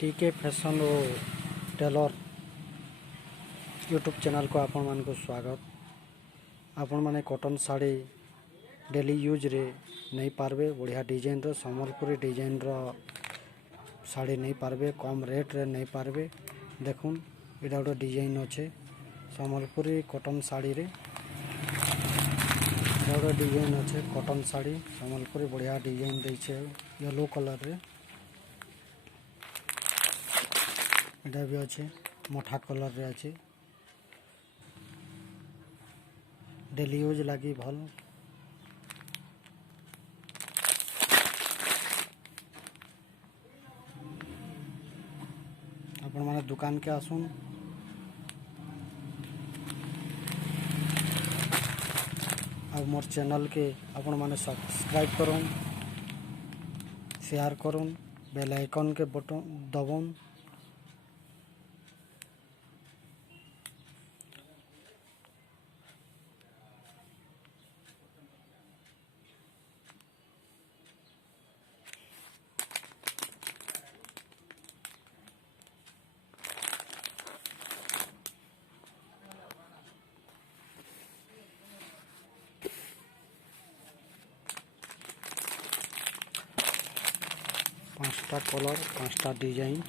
टीके फैशन और Taylor YouTube channel को आपण मान को स्वागत। आपण माने कॉटन साड़ी डेली यूज रे नहीं पारबे, बढ़िया डिजाइन रो संबलपुरी डिजाइन रो साड़ी नहीं पारबे, कम रेट रे नहीं पारबे। देखुन इटा गोटे डिजाइन अच्छे संबलपुरी कॉटन साड़ी रे, गोटे डिजाइन अच्छे कॉटन साड़ी संबलपुरी बढ़िया डिजाइन देछे येलो कलर रे। इटा भी अच्छे मोटा कलर रे अच्छे, डेली यूज लगी भल। आपण माने दुकान के आसुन, और मोर चैनल के आपण माने सब्सक्राइब करूँ, शेयर करूँ, बेल आइकन के बटन दबन। पांचटा कलर, पांचटा डिजाइन।